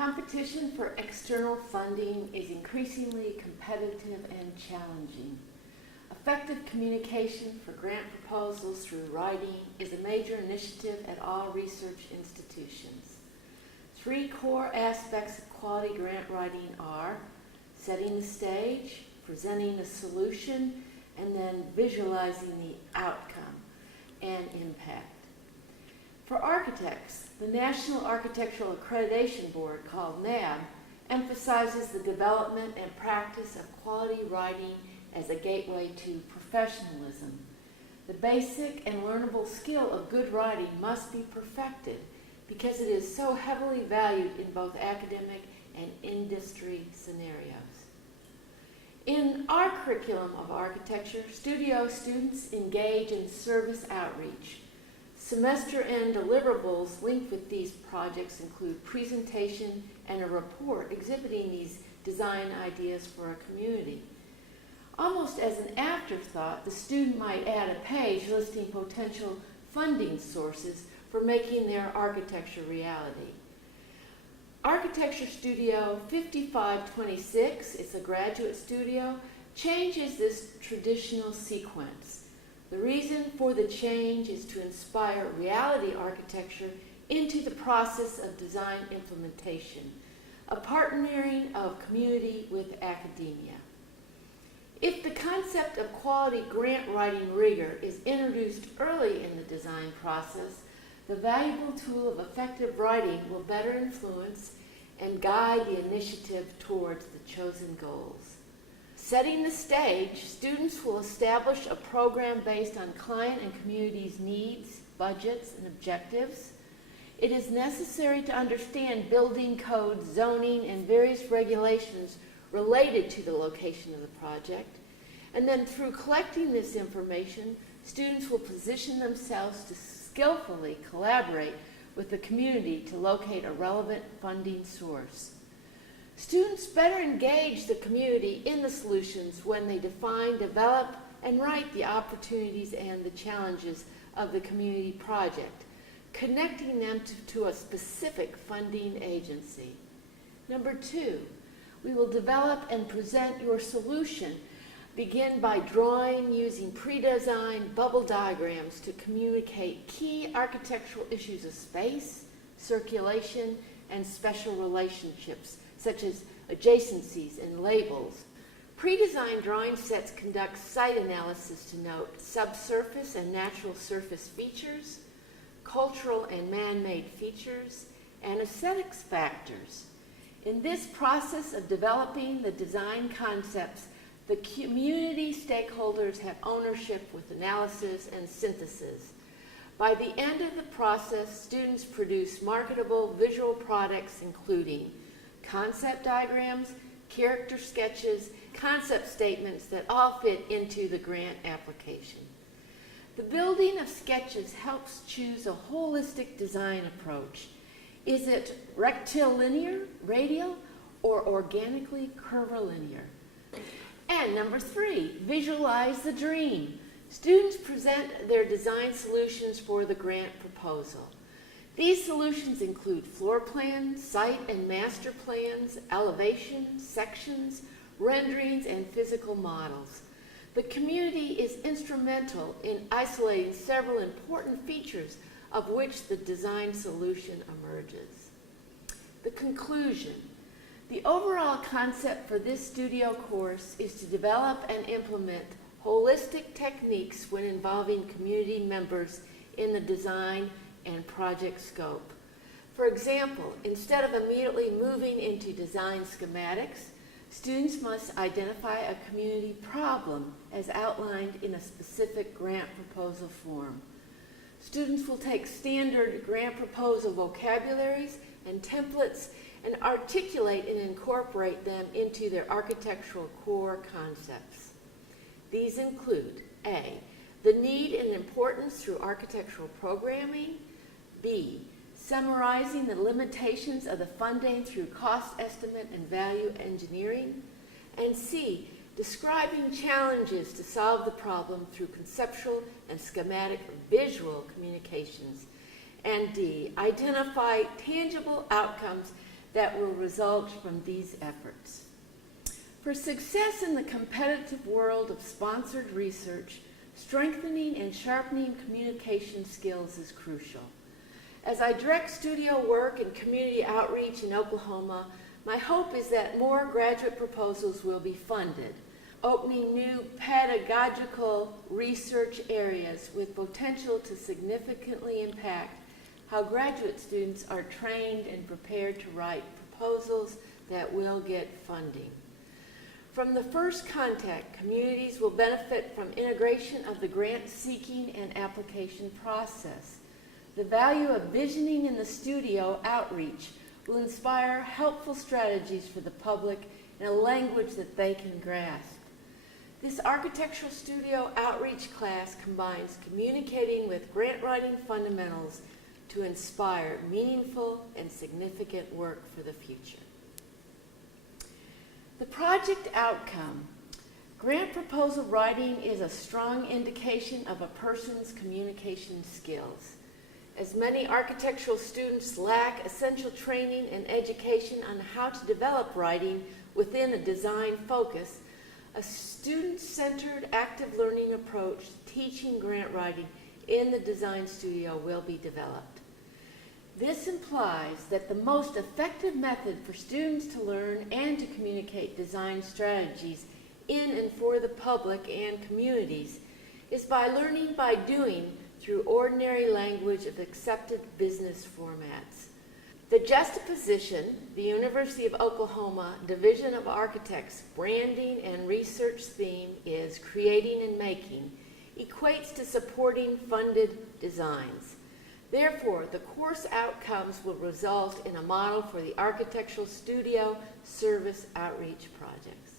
Competition for external funding is increasingly competitive and challenging. Effective communication for grant proposals through writing is a major initiative at all research institutions. 3 core aspects of quality grant writing are setting the stage, presenting a solution, and then visualizing the outcome and impact. For architects, the National Architectural Accreditation Board, called NAB, emphasizes the development and practice of quality writing as a gateway to professionalism. The basic and learnable skill of good writing must be perfected because it is so heavily valued in both academic and industry scenarios. In our curriculum of architecture, studio students engage in service outreach. Semester-end deliverables linked with these projects include presentation and a report exhibiting these design ideas for a community. Almost as an afterthought, the student might add a page listing potential funding sources for making their architecture reality. Architecture Studio 5526, it's a graduate studio, changes this traditional sequence. The reason for the change is to inspire reality architecture into the process of design implementation, a partnering of community with academia. If the concept of quality grant writing rigor is introduced early in the design process, the valuable tool of effective writing will better influence and guide the initiative towards the chosen goals. Setting the stage, students will establish a program based on client and community's needs, budgets, and objectives. It is necessary to understand building codes, zoning, and various regulations related to the location of the project. And then through collecting this information, students will position themselves to skillfully collaborate with the community to locate a relevant funding source. Students better engage the community in the solutions when they define, develop, and write the opportunities and the challenges of the community project, connecting them to a specific funding agency. Number 2, we will develop and present your solution. Begin by drawing using pre-designed bubble diagrams to communicate key architectural issues of space, circulation, and special relationships, such as adjacencies and labels. Pre-designed drawing sets conduct site analysis to note subsurface and natural surface features, cultural and man-made features, and aesthetics factors. In this process of developing the design concepts, the community stakeholders have ownership with analysis and synthesis. By the end of the process, students produce marketable visual products including concept diagrams, character sketches, concept statements that all fit into the grant application. The building of sketches helps choose a holistic design approach. Is it rectilinear, radial, or organically curvilinear? And number 3, visualize the dream. Students present their design solutions for the grant proposal. These solutions include floor plans, site and master plans, elevations, sections, renderings, and physical models. The community is instrumental in isolating several important features of which the design solution emerges. The conclusion. The overall concept for this studio course is to develop and implement holistic techniques when involving community members in the design and project scope. For example, instead of immediately moving into design schematics, students must identify a community problem as outlined in a specific grant proposal form. Students will take standard grant proposal vocabularies and templates and articulate and incorporate them into their architectural core concepts. These include A, the need and importance through architectural programming, B, summarizing the limitations of the funding through cost estimate and value engineering, and C, describing challenges to solve the problem through conceptual and schematic visual communications, and D, identify tangible outcomes that will result from these efforts. For success in the competitive world of sponsored research, strengthening and sharpening communication skills is crucial. As I direct studio work and community outreach in Oklahoma, my hope is that more graduate proposals will be funded, opening new pedagogical research areas with potential to significantly impact how graduate students are trained and prepared to write proposals that will get funding. From the first contact, communities will benefit from integration of the grant seeking and application process. The value of visioning in the studio outreach will inspire helpful strategies for the public in a language that they can grasp. This architectural studio outreach class combines communicating with grant writing fundamentals to inspire meaningful and significant work for the future. The project outcome. Grant proposal writing is a strong indication of a person's communication skills. As many architectural students lack essential training and education on how to develop writing within a design focus, a student-centered active learning approach to teaching grant writing in the design studio will be developed. This implies that the most effective method for students to learn and to communicate design strategies in and for the public and communities is by learning by doing through ordinary language of accepted business formats. The juxtaposition, the University of Oklahoma Division of Architects branding and research theme is creating and making, equates to supporting funded designs. Therefore, the course outcomes will result in a model for the architectural studio service outreach projects.